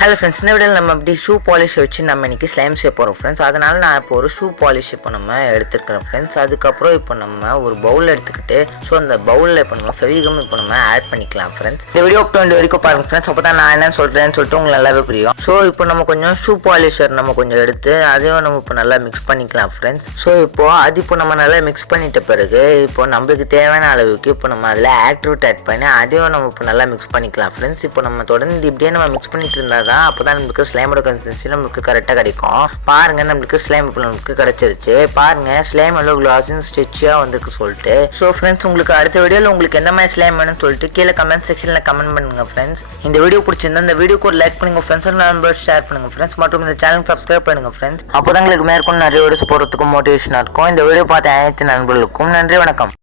Hello friends, இந்த வீடியோவில் நம்ம அப்படி ஷூ பாலிஷ் வச்சு நம்ம இன்றைக்கி ஸ்லைம் செய்ய போகிறோம் ஃப்ரெண்ட்ஸ். அதனால் நான் இப்போ ஒரு ஷூ பாலிஷ் இப்போ நம்ம எடுத்துருக்கிறோம் ஃப்ரெண்ட்ஸ். அதுக்கப்புறம் இப்போ நம்ம ஒரு பவுல் எடுத்துக்கிட்டு அந்த பவுலில் இப்போ நம்ம ஃபெவிகம் இப்போ நம்ம ஆட் பண்ணிக்கலாம் ஃப்ரெண்ட்ஸ். இந்த வீடியோ up to end வரைக்கும் பாருங்கள் ஃப்ரெண்ட்ஸ். அப்போ தான் நான் என்னன்னு சொல்கிறேன்னு சொல்லிட்டு உங்களுக்கு நல்லாவே புரியும். ஸோ இப்போ நம்ம கொஞ்சம் ஷூ பாலிஷர் நம்ம கொஞ்சம் எடுத்து அதையும் நம்ம இப்போ நல்லா மிக்ஸ் பண்ணிக்கலாம் ஃப்ரெண்ட்ஸ். ஸோ இப்போ நம்ம நல்லா மிக்ஸ் பண்ணிட்ட பிறகு இப்போ நம்மளுக்கு தேவையான அளவுக்கு இப்போ நம்ம அதில் ஆக்டிவேட் ஆட் பண்ணி அதையும் நம்ம இப்போ நல்லா மிக்ஸ் பண்ணிக்கலாம் ஃப்ரெண்ட்ஸ். இப்போ நம்ம தொடர்ந்து இப்படியே நம்ம மிக்ஸ் பண்ணிட்டு இருந்தால் அப்பதான் நமக்கு ஸ்லைமோட கன்சிஸ்டன்சி நமக்கு கரெக்டாக கிடைக்கும். பாருங்க, நம்மளுக்கு ஸ்லைம் இப்போ நமக்கு கிடைச்சிருச்சு. பாருங்க, ஸ்லைம் எவ்வளோ கிளாஸிங் ஸ்ட்ரெச்சியா வந்துருக்கு சொல்லிட்டு. ஸோ ஃப்ரெண்ட்ஸ், உங்களுக்கு அடுத்த வீடியோவில் உங்களுக்கு எந்த மாதிரி ஸ்லைம் வேணும்னு சொல்லிட்டு கீழே கமெண்ட் செக்ஷனில் கமெண்ட் பண்ணுங்க ஃப்ரெண்ட்ஸ். இந்த வீடியோ பிடிச்சிருந்தா இந்த வீடியோக்கு ஒரு லைக் பண்ணுங்க ஃப்ரெண்ட்ஸ், நண்பர்கள் ஷேர் பண்ணுங்க ஃப்ரெண்ட்ஸ், மற்றும் இந்த சேனலுக்கு சப்ஸ்கிரைப் பண்ணுங்க ஃப்ரெண்ட்ஸ். அப்போதான் உங்களுக்கு மேற்கொண்டு நிறைய வீடியோஸ் போடுறதுக்கும் மோட்டிவேஷனாக இருக்கும். இந்த வீடியோ பார்த்த அனைத்து நண்பர்களுக்கும் நன்றி, வணக்கம்.